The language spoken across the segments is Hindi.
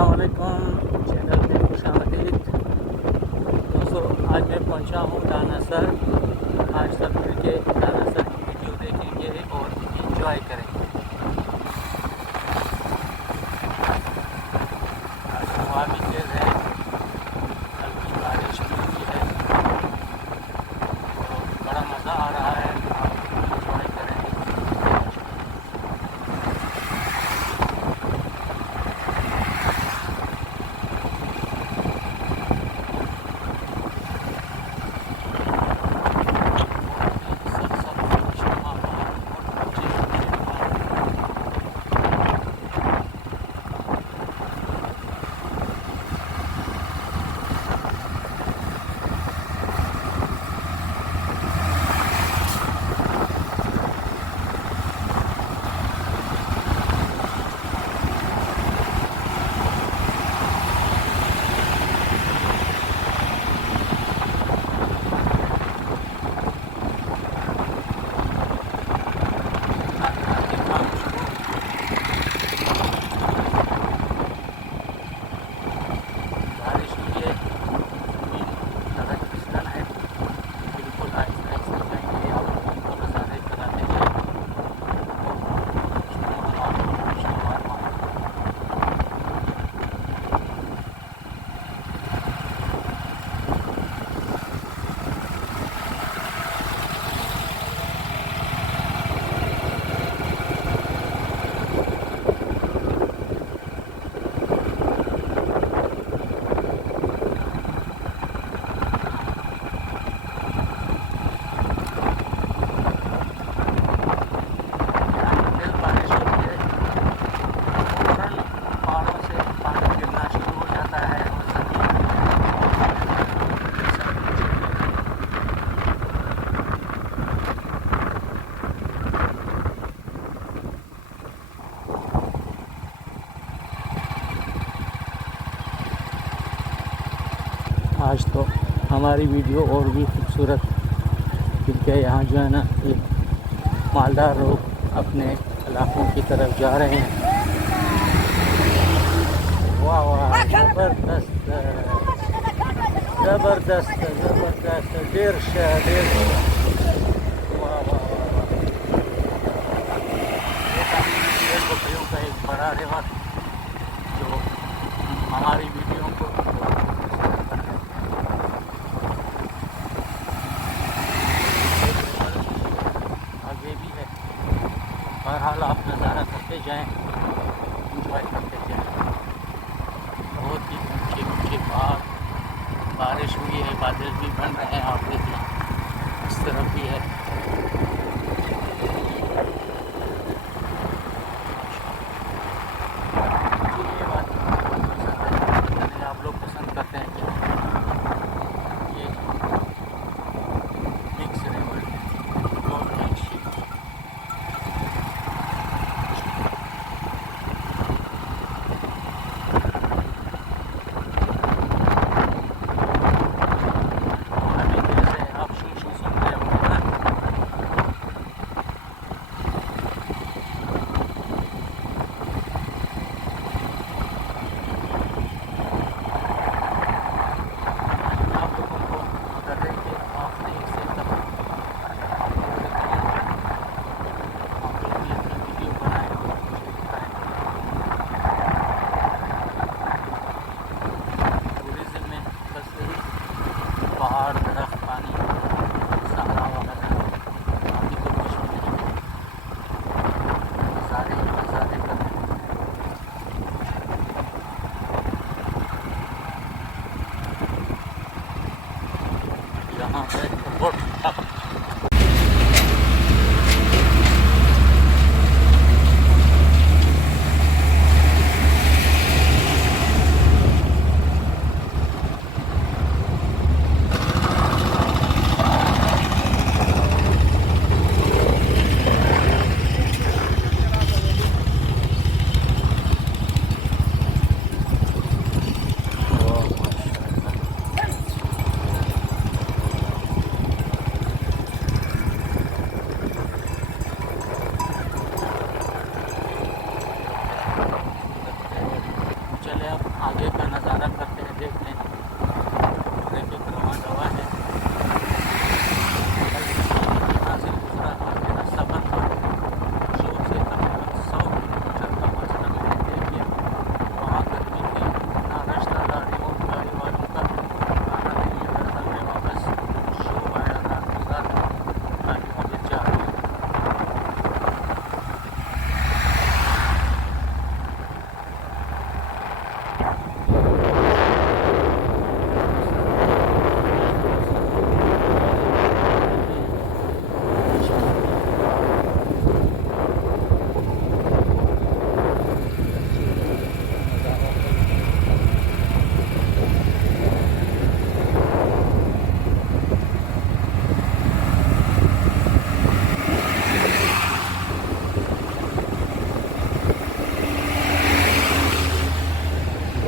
अस्सलामुअलैकुम, चैनल में खुशामदीद। दोस्तों, आज मैं पहुंचा हूं डानासर। आज सब मिल के डानासर की वीडियो देखेंगे और एंजॉय करेंगे। आज हवा भी तेज़ है, हल्की बारिश भी हुई है, तो बड़ा मज़ा आ रहा है। आप एंजॉय करेंगे। आज तो हमारी वीडियो और भी खूबसूरत, क्योंकि यहाँ जो है ना, ये मालदार लोग अपने इलाकों की तरफ जा रहे हैं। वाह वाह, ज़बरदस्त ज़बरदस्त ज़बरदस्त, डेढ़ वाह वाह वाह वाह। ये बकरियों का एक बड़ा रिवर जो हमारी वीडियो को बहरहाल आप नज़ारा करते जाएं, इंजॉय करते जाएं। बहुत ही ऊंचे ऊंचे पहाड़, बारिश हुई है, बादल भी बन रहे हैं। आप देखें, इस तरफ भी है। ये बात पसंद है, आप लोग पसंद करते हैं क्या? ये मिक्स रिवर बहुत अच्छी। पहाड़, दरख्त, पानी, सहरा वगैरह, बाकी तो कुछ नहीं। नज़ारे ही नज़ारे कर रहे हैं। यहाँ पे बहुत चले आप आगे का नज़ारा करते हैं, देख लें। एक एक रवा दवा है। यहाँ से गुजरा और मेरा सफ़र था शो से तकरीबन 100 किलोमीटर का फासला मैंने तय किया। वहाँ गर्मी थी, ना रश था गाड़ी वालों का, खाना नहीं मिल रहा था। मैं वापस शो आया, रात गुजार गाड़ियों में जा रहा हूँ।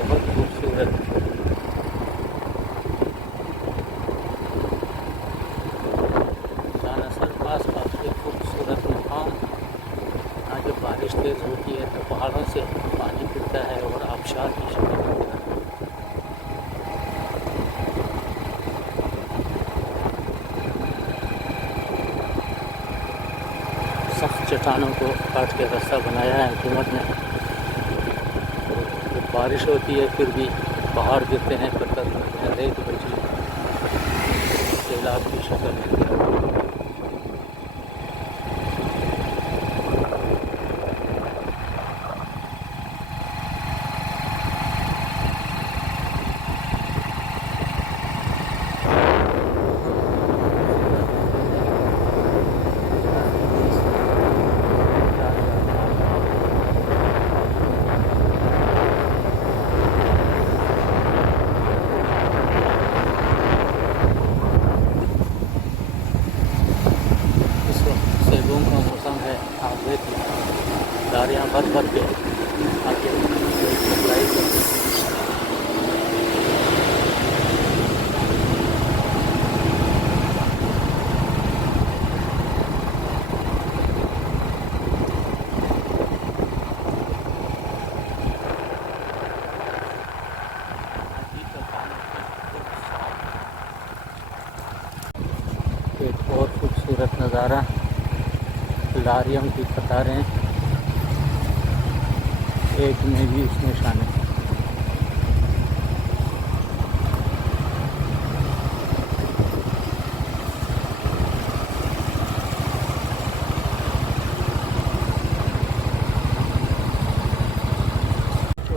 बहुत खूबसूरत दरअसल पास काफ़ी खूबसूरत मकाम। यहाँ जब बारिश तेज़ होती है तो पहाड़ों से पानी गिरता है और आबशार की शक्ल में गिरता है। सख्त चट्टानों को काट के रास्ता बनाया है हुकूमत ने। जब बारिश होती है फिर भी पहाड़ गिरते हैं, पत्थर रेत बची सैलाब की शक्ल में गिरता है। इस वक्त सेबों का मौसम है। आप देखिए गाड़ियाँ भर भर के आगे सप्लाई करती हैं। नदी का पानी बिल्कुल साफ। एक और खूबसूरत नज़ारा, लारियों की कतारें एक में भी इसमें शामिल।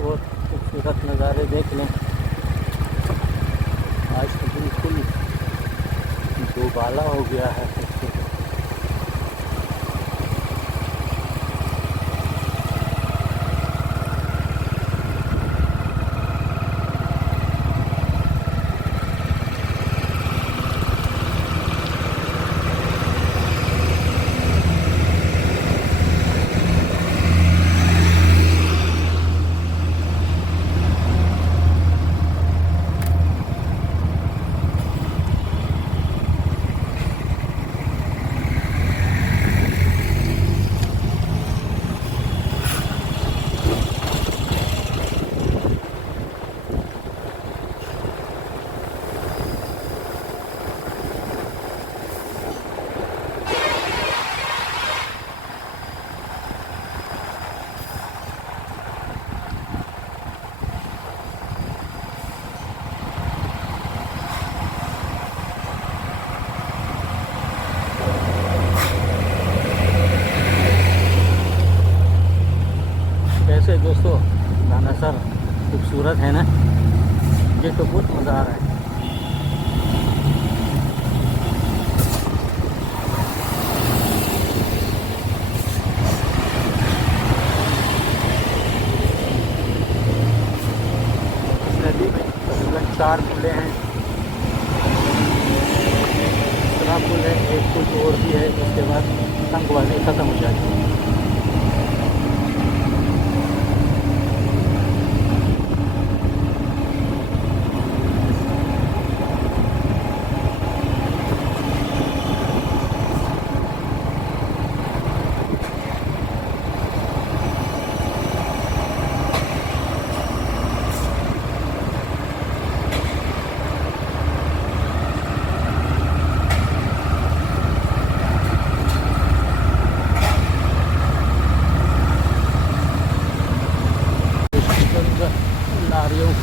और खूबसूरत नज़ारे देख लें। आज तो बिल्कुल दोबाला हो गया है। कैसे दोस्तों, गाना सर खूबसूरत है ना। ये तो बहुत मज़ा आ रहा है। इस नदी में तकरीबन 4 पुलें हैं। दूसरा पुल है, एक पुल और भी है, उसके बाद तंग वाली ख़त्म हो जाती है।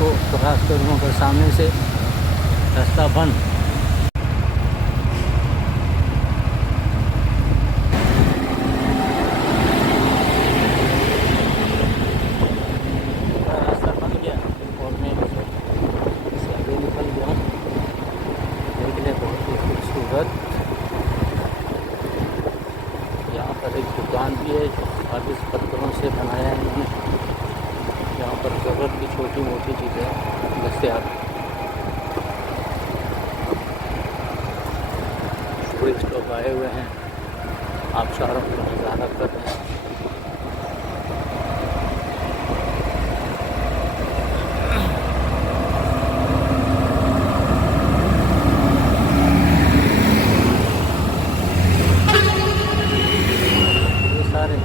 को क्रॉस करूँ अगर सामने से रास्ता बंद, रास्ता बन गया और मैं इससे आगे निकल गया हूँ। देखने बहुत ही खूबसूरत, यहाँ पर एक दुकान भी है जो कागज पत्थरों से बनाया है इन्होंने। यहाँ पर ज़रूरत की छोटी मोटी चीज़ें दस्तियाब। टूरिस्ट लोग आए हुए हैं, आबशारों का नज़ारा कर रहे हैं। ये सारे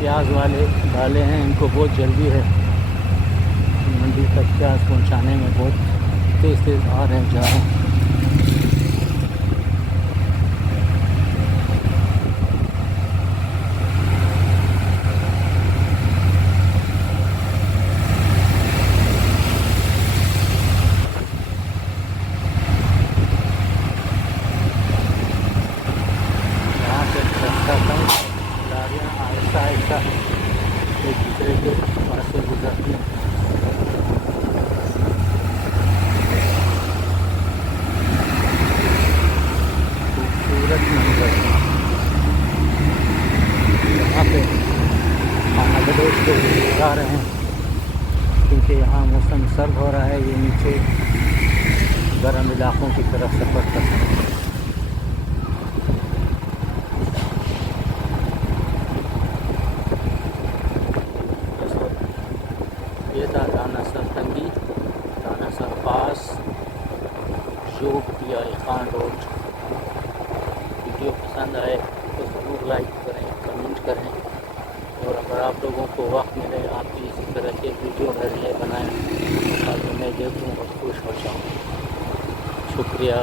प्याज वाले डाले हैं, इनको बहुत जल्दी है मंडी तक प्याज पहुंचाने में, बहुत तेज़ तेज़ आ रहे हैं जा रहे हैं। यहाँ से रास्ता कम, गाड़ियाँ आहिस्ता आहिस्ता एक दूसरे के पास से गुजरती हैं। खूबसूरत मंजर यहाँ पे बांग्लादेश के लोग आ रहे हैं क्योंकि यहाँ मौसम सर्द हो रहा है। ये नीचे गर्म इलाकों की तरफ सफ़र कर रहे हैं। ये था दानासर तंगी, दानासर पास, जोगिया खान रोड। वीडियो पसंद आए तो ज़रूर लाइक करें, कमेंट करें, और अगर आप लोगों को वक्त मिले आप भी इसी तरह के वीडियो मेरे लिए बनाएं ताकि मैं देखूँ और खुश हो जाऊँ। शुक्रिया,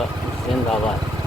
जिंदाबाद।